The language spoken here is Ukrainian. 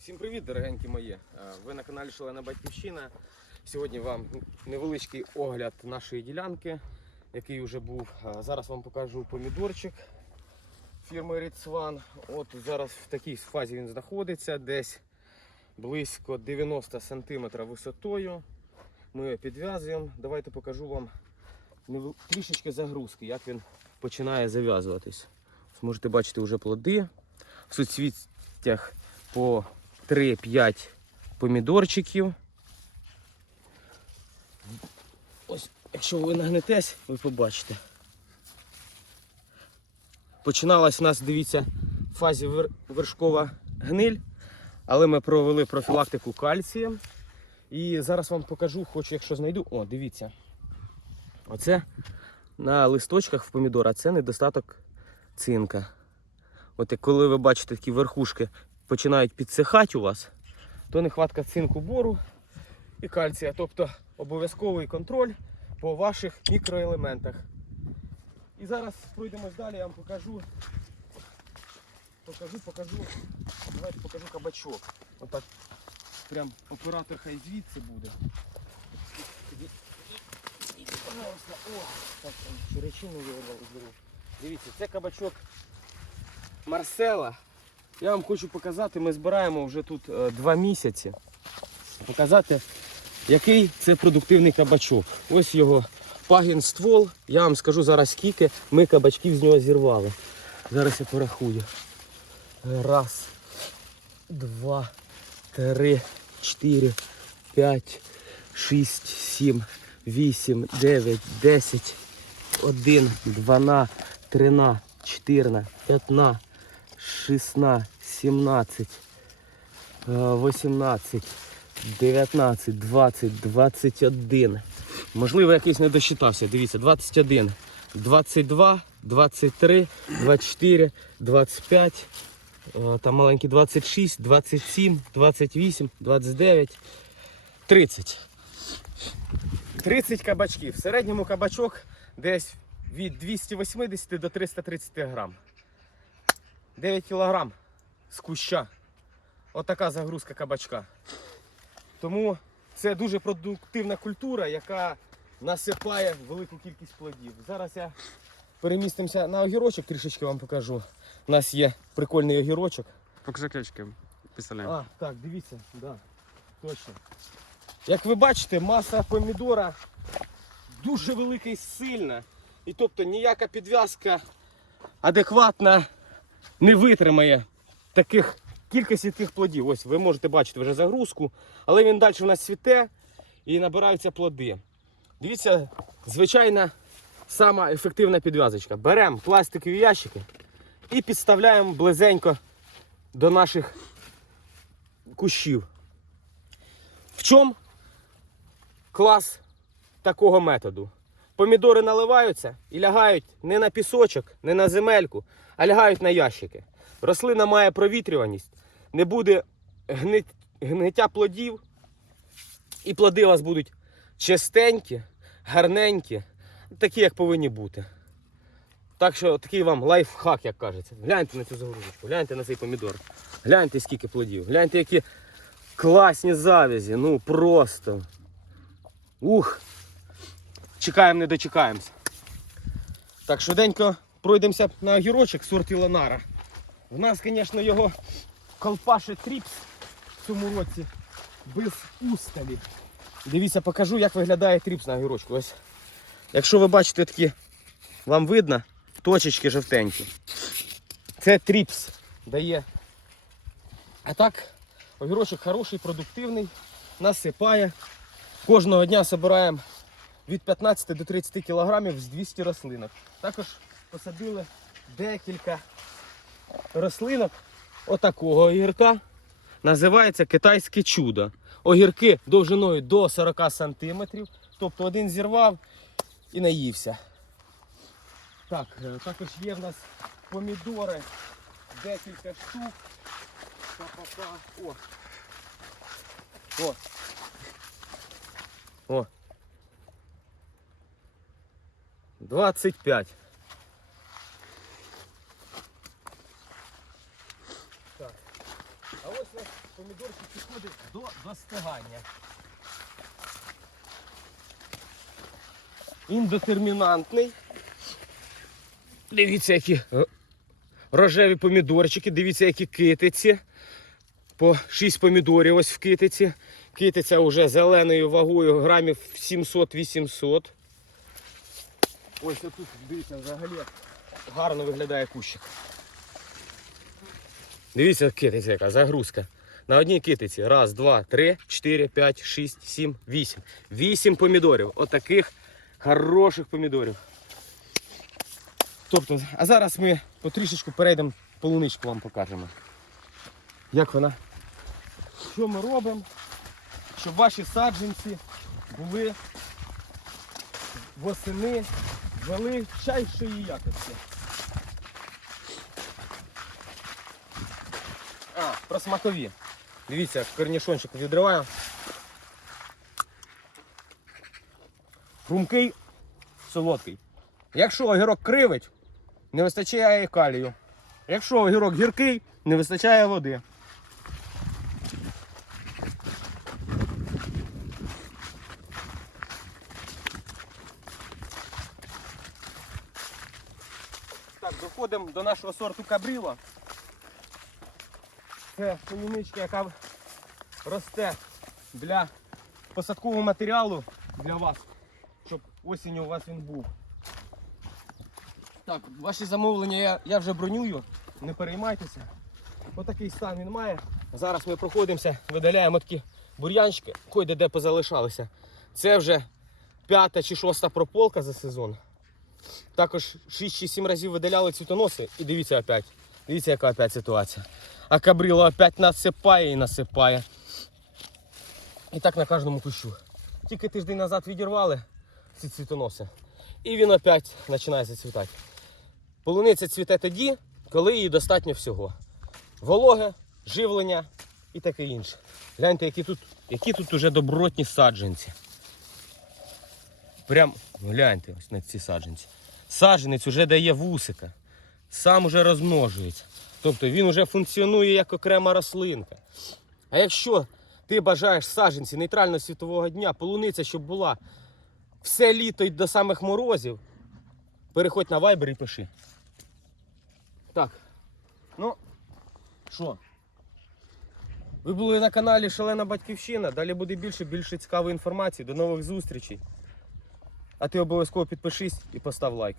Всім привіт, дорогенькі мої. Е, Ви на каналі Шалена Батьківщина. Сьогодні вам невеличкий огляд нашої ділянки, який вже був. Е, Зараз вам покажу помідорчик фірми Swan. От зараз в такій фазі він знаходиться, десь близько 90 см висотою. Ми його підв'язуємо. Давайте покажу вам трішечки загрузки, як він починає зав'язуватись. Ось Можете бачити вже плоди в суцвіттях по 3-5 помідорчиків. Ось, якщо ви нагнетесь, ви побачите. Починалась у нас, дивіться, фазі вершкова гниль, але ми провели профілактику кальцієм. І зараз вам покажу, хочу, якщо знайду. О, дивіться. Оце на листочках в помідора це недостаток цинка. От як коли ви бачите такі верхушки починають підсихати у вас, то нехватка цинку бору і кальція. Тобто обов'язковий контроль по ваших мікроелементах. І зараз пройдемось далі, я вам покажу. Покажу, покажу. Давайте покажу кабачок. Отак. Прям оператор хай звідси буде. Пожалуйста. О, так, черечину вирвав зберу. Дивіться, це кабачок Марсела. Я вам хочу показати, ми збираємо вже тут е, два місяці. Показати, який це продуктивний кабачок. Ось його пагін ствол. Я вам скажу зараз скільки ми кабачків з нього зірвали. Зараз я порахую. Раз, два, три, чотири, п'ять, шість, сім, вісім, дев'ять, десять, один, двана, трина, чотирна, п'ятна, шістна, сімнадцять, е, вісімнадцять, дев'ятнадцять, двадцять, двадцять один. Можливо, якийсь не досчитався. Дивіться, 21, 22, 23, 24, 25, е, там маленький 26, 27, 28, 29, 30. 30 кабачків. В середньому кабачок десь від 280 до 330 грам. 9 кілограм з куща. Отака загрузка кабачка. Тому це дуже продуктивна культура, яка насипає велику кількість плодів. Зараз я перемістимося на огірочок, трішечки вам покажу. У нас є прикольний огірочок. Покажи ключики. Пістолет. А, так, дивіться, да, точно. Як ви бачите, маса помідора дуже велика і сильна. І тобто ніяка підв'язка адекватна не витримає таких кількості таких плодів. Ось ви можете бачити вже загрузку, але він далі у нас цвіте і набираються плоди. Дивіться, звичайна сама ефективна підв'язочка. Беремо пластикові ящики і підставляємо близенько до наших кущів. В чому клас такого методу? Помідори наливаються і лягають не на пісочок, не на земельку, а лягають на ящики. Рослина має провітрюваність, не буде гни- гниття плодів, і плоди у вас будуть чистенькі, гарненькі, такі, як повинні бути. Так що такий вам лайфхак, як кажеться. Гляньте на цю загрузочку, гляньте на цей помідор. Гляньте, скільки плодів. Гляньте, які класні завязі. Ну просто. Ух. Чекаємо, не дочекаємося. Так, швиденько пройдемося на огірочок сорт Ілонара. В нас, звісно, його колпаше тріпс в цьому році без усталі. Дивіться, покажу, як виглядає тріпс на огірочку. Ось. Якщо ви бачите такі, вам видно, точечки жовтенькі. Це тріпс дає. А так, огірочок хороший, продуктивний, насипає. Кожного дня збираємо від 15 до 30 кілограмів з 200 рослинок. Також посадили декілька рослинок отакого огірка. Називається китайське чудо. Огірки довжиною до 40 см. Тобто один зірвав і наївся. Так, е, також є в нас помідори, декілька штук. О. О. О. 25. Так. А ось у нас помідорчик підходить до достигання. Індетермінантний. Дивіться, які е, рожеві помідорчики, дивіться, які китиці. По 6 помідорів ось в китиці. Китиця вже зеленою вагою грамів 700-800. Ось тут, дивіться, взагалі гарно виглядає кущик. Дивіться, китиця яка загрузка. На одній китиці. Раз, два, три, чотири, п'ять, шість, сім, вісім. Вісім помідорів. Отаких хороших помідорів. Тобто, а зараз ми потрішечку перейдемо полуничку вам покажемо. Як вона? Що ми робимо? Щоб ваші саджанці були восени, вели чайшої якості. А, про смакові. Дивіться, корнішончик відриваю. Хрумкий, солодкий. Якщо огірок кривить, не вистачає калію. Якщо огірок гіркий, не вистачає води. Так, доходимо до нашого сорту кабріло. Це полуничка, яка росте для посадкового матеріалу для вас, щоб осінню у вас він був. Так, ваші замовлення я, я вже бронюю, не переймайтеся. Отакий стан він має. Зараз ми проходимося, видаляємо такі бур'янчики, кой де позалишалися. Це вже п'ята чи шоста прополка за сезон. Також 6 чи 7 разів видаляли цвітоноси і дивіться опять. Дивіться, яка опять ситуація. А кабрило опять насипає і насипає. І так на кожному кущу. Тільки тиждень назад відірвали ці цвітоноси. І він опять починає зацвітати. Полуниця цвіте тоді, коли їй достатньо всього. Вологе, живлення і таке інше. Гляньте, які тут, які тут уже добротні саджанці. Прям гляньте ось на ці саджанці. Саджанець вже дає вусика, сам уже розмножується. Тобто він вже функціонує як окрема рослинка. А якщо ти бажаєш саджанці нейтрального світового дня, полуниця, щоб була все літо й до самих морозів, переходь на Viber і пиши. Так. Ну, що? Ви були на каналі Шалена Батьківщина. Далі буде більше, більше цікавої інформації. До нових зустрічей. А ти обов'язково підпишись і постав лайк.